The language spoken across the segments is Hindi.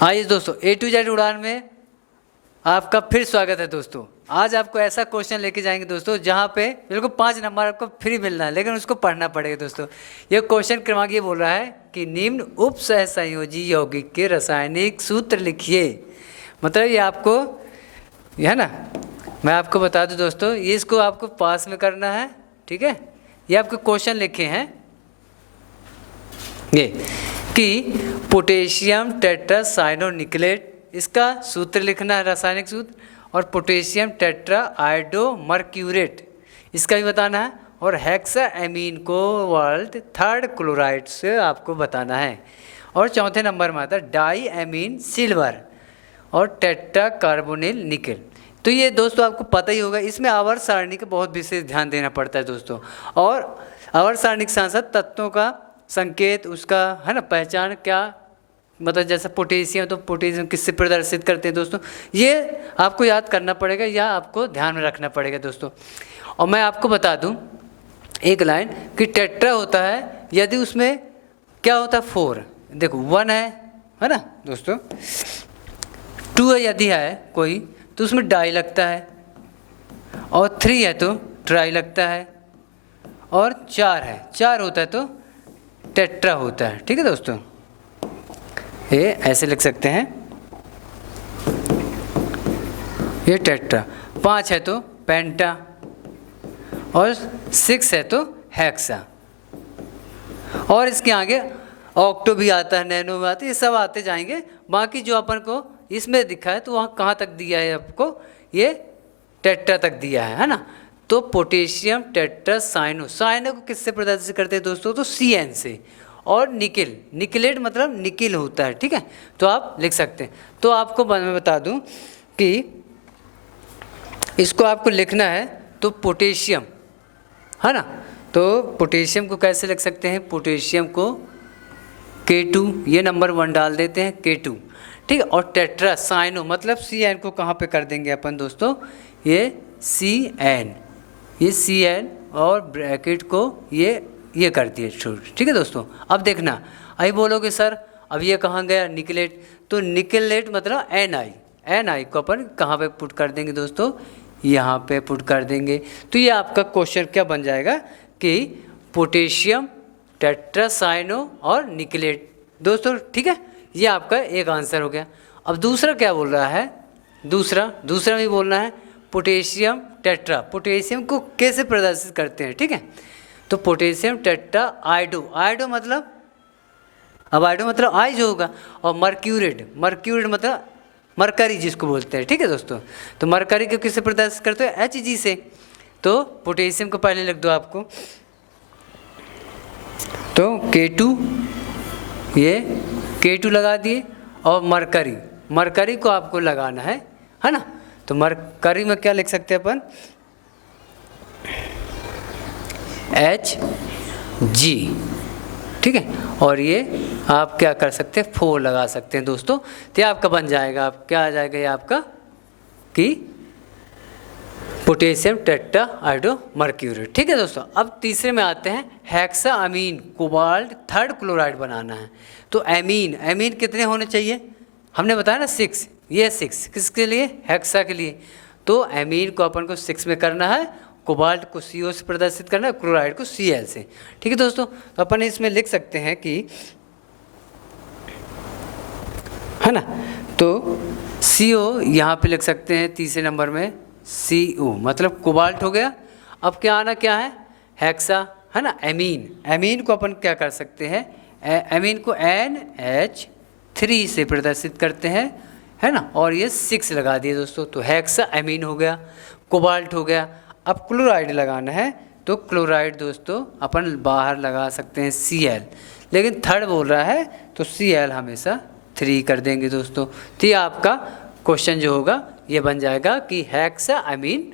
आइए दोस्तों, ए टू जेड उड़ान में आपका फिर स्वागत है दोस्तों। आज आपको ऐसा क्वेश्चन लेके जाएंगे दोस्तों जहाँ पे बिल्कुल 5 नंबर आपको फ्री मिलना है, लेकिन उसको पढ़ना पड़ेगा दोस्तों। ये क्वेश्चन क्रमांक ये बोल रहा है कि निम्न उप सहसंयोजी यौगिक के रासायनिक सूत्र लिखिए। मतलब ये आपको ये है ना, मैं आपको बता दूं दोस्तों, ये इसको आपको पास में करना है, ठीक है। ये आपके क्वेश्चन लिखे हैं ये कि पोटेशियम टेट्रासाइनोनिकलेट, इसका सूत्र लिखना है, रासायनिक सूत्र, और पोटेशियम टेट्रा आयोडोमर्क्यूरेट इसका भी बताना है, और hexa amine cobalt third chloride से आपको बताना है। और चौथे नंबर में आता है डाई एमीन सिल्वर और टेट्रा कार्बोनिल निकल। तो ये दोस्तों आपको पता ही होगा, इसमें आवर्त सारणी का बहुत विशेष ध्यान देना पड़ता है दोस्तों। और आवर्त सारणी के साथ साथ तत्वों का संकेत, उसका है ना पहचान, क्या मतलब जैसे पोटेशियम, तो पोटेशियम किससे प्रदर्शित करते हैं दोस्तों, ये आपको याद करना पड़ेगा या आपको ध्यान में रखना पड़ेगा दोस्तों। और मैं आपको बता दूं एक लाइन कि टेट्रा होता है यदि उसमें क्या होता है 4, देखो 1 है ना दोस्तों, 2 है यदि है कोई तो उसमें डाई लगता है, और 3 है तो ट्राई लगता है, और 4 होता है तो टेट्रा होता है, ठीक है दोस्तों। ये ऐसे लिख सकते हैं, ये टेट्रा, 5 है तो पेंटा, और 6 है तो हेक्सा, और इसके आगे ऑक्टो भी आता है, नैनो भी आता है, ये सब आते जाएंगे। बाकी जो अपन को इसमें दिखा है तो वहाँ कहाँ तक दिया है आपको, ये टेट्रा तक दिया है ना। तो पोटेशियम टेट्रासाइनो, साइनो को किससे प्रदर्शित करते हैं दोस्तों, तो CN से, और निकिल, निकिलेट मतलब निकिल होता है, ठीक है। तो आप लिख सकते हैं। तो आपको मैं बता दूं कि इसको आपको लिखना है तो पोटेशियम है ना, तो पोटेशियम को कैसे लिख सकते हैं, पोटेशियम को K2, ये नंबर 1 डाल देते हैं K2, ठीक है। और टेट्रासाइनो मतलब CN को कहाँ पे कर देंगे अपन दोस्तों, ये CN, ये CN और ब्रैकेट को ये कर दिए छोटे, ठीक है दोस्तों। अब देखना, अभी बोलोगे सर अब ये कहाँ गया निकलेट, तो निकलेट मतलब NI को अपन कहाँ पे पुट कर देंगे दोस्तों, यहाँ पे पुट कर देंगे। तो ये आपका क्वेश्चन क्या बन जाएगा कि पोटेशियम टेट्रासाइनो और निकलेट दोस्तों, ठीक है। ये आपका एक आंसर हो गया। अब दूसरा क्या बोल रहा है, दूसरा भी बोलना है पोटेशियम टेट्रा, पोटेशियम को कैसे प्रदर्शित करते हैं, ठीक है। तो पोटेशियम टेट्रा आयोडो मतलब, अब आयोडो मतलब आई जो होगा, और मर्क्यूरेट मतलब मरकरी जिसको बोलते हैं, ठीक है दोस्तों। तो मरकरी को किससे प्रदर्शित करते हैं, Hg से। तो पोटेशियम को पहले लिख दो आपको, तो K2, ये K2 लगा दिए, और मरकरी को आपको लगाना है ना। तो मरकरी में क्या लिख सकते हैं अपन, Hg, ठीक है। और ये आप क्या कर सकते हैं, 4 लगा सकते हैं दोस्तों। तो ये आपका बन जाएगा, आप क्या आ जाएगा ये आपका कि पोटेशियम टेट्रा आयोडोमर्क्यूरेट, ठीक है दोस्तों। अब तीसरे में आते हैं, हेक्सा अमीन कोबाल्ट थर्ड क्लोराइड बनाना है। तो अमीन कितने होने चाहिए, हमने बताया ना 6, ये 6 किसके लिए, हेक्सा के लिए। तो अमीन को अपन को 6 में करना है, कोबाल्ट को CO से प्रदर्शित करना है, क्लोराइड को Cl से, ठीक है दोस्तों। तो अपन इसमें लिख सकते हैं कि है ना, तो CO यहाँ पे लिख सकते हैं तीसरे नंबर में CO मतलब कोबाल्ट हो गया। अब क्या आना क्या है, हेक्सा है ना, एमीन को अपन क्या कर सकते हैं, एमीन को NH3 से प्रदर्शित करते हैं, है ना, और ये 6 लगा दिए दोस्तों। तो हेक्सा एमीन हो गया, कोबाल्ट हो गया। अब क्लोराइड लगाना है, तो क्लोराइड दोस्तों अपन बाहर लगा सकते हैं Cl, लेकिन थर्ड बोल रहा है तो Cl हमेशा 3 कर देंगे दोस्तों। तो ये आपका क्वेश्चन जो होगा ये बन जाएगा कि हेक्सा अमीन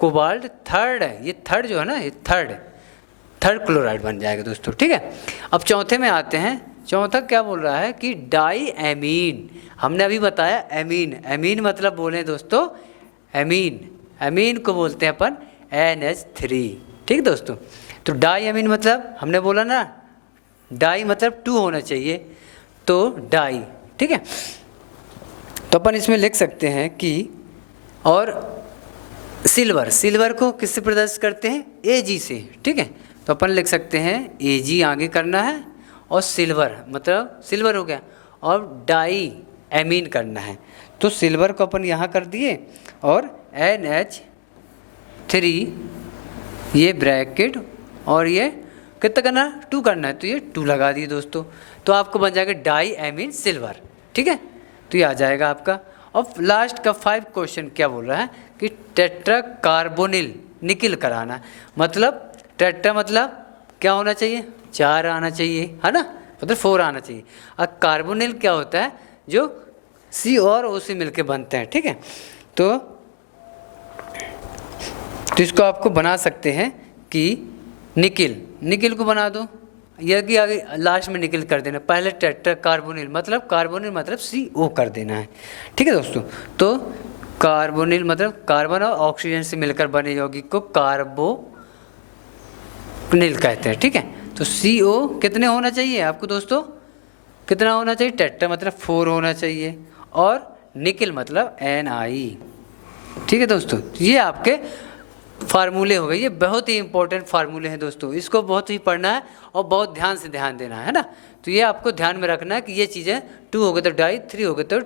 कोबाल्ट थर्ड है, ये थर्ड जो है ना, ये थर्ड क्लोराइड बन जाएगा दोस्तों, ठीक है। अब चौथे में आते हैं, चौथा क्या बोल रहा है कि डाई एमीन, हमने अभी बताया एमीन मतलब बोले दोस्तों, एमीन को बोलते हैं अपन NH3, ठीक दोस्तों। तो डाई एमीन मतलब हमने बोला ना, डाई मतलब 2 होना चाहिए, तो डाई, ठीक है। तो अपन इसमें लिख सकते हैं कि और सिल्वर को किससे प्रदर्शित करते हैं, Ag से, ठीक है। तो अपन लिख सकते हैं Ag आगे करना है और सिल्वर मतलब सिल्वर हो गया और डाई एमीन करना है। तो सिल्वर को अपन यहाँ कर दिए और NH3 ये ब्रैकेट और ये कितना करना है, 2 करना है, तो ये 2 लगा दिए दोस्तों। तो आपको बन जाएगा डाई एमीन सिल्वर, ठीक है। तो ये आ जाएगा आपका। और लास्ट का 5 क्वेश्चन क्या बोल रहा है कि टेट्रा कार्बोनिल निकिल कराना है। मतलब टेट्रा मतलब क्या होना चाहिए, 4 आना चाहिए, है ना, मतलब 4 आना चाहिए। और कार्बोनिल क्या होता है, जो C और O से मिलके बनते हैं, ठीक है। तो इसको आपको बना सकते हैं कि निकिल को बना दो, यह कि आगे लास्ट में निकिल कर देना, पहले टेट्रा कार्बोनिल मतलब CO कर देना है, ठीक है दोस्तों। तो कार्बोनिल मतलब कार्बन और ऑक्सीजन से मिलकर बने यौगिक को कार्बोनिल कहते हैं, ठीक है। तो CO कितने होना चाहिए आपको दोस्तों, कितना होना चाहिए, टेट्रा मतलब 4 होना चाहिए और निकिल मतलब Ni, ठीक है दोस्तों। ये आपके फार्मूले हो गए, ये बहुत ही इंपॉर्टेंट फार्मूले हैं दोस्तों, इसको बहुत ही पढ़ना है और बहुत ध्यान से ध्यान देना है ना। तो ये आपको ध्यान में रखना है कि ये चीज़ें 2 हो गए तो डाई, 3 हो गए तो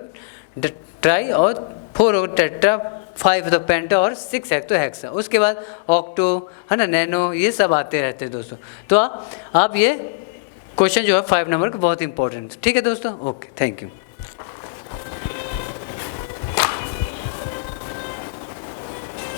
ट्राई और 4 हो गए टेट्रा, 5 तो पेंटा और 6 है तो हेक्सा। उसके बाद ऑक्टो, है ना, नैनो, ये सब आते रहते हैं दोस्तों। तो आप ये क्वेश्चन जो है 5 नंबर का बहुत इंपॉर्टेंट, ठीक है दोस्तों। Okay, thank you.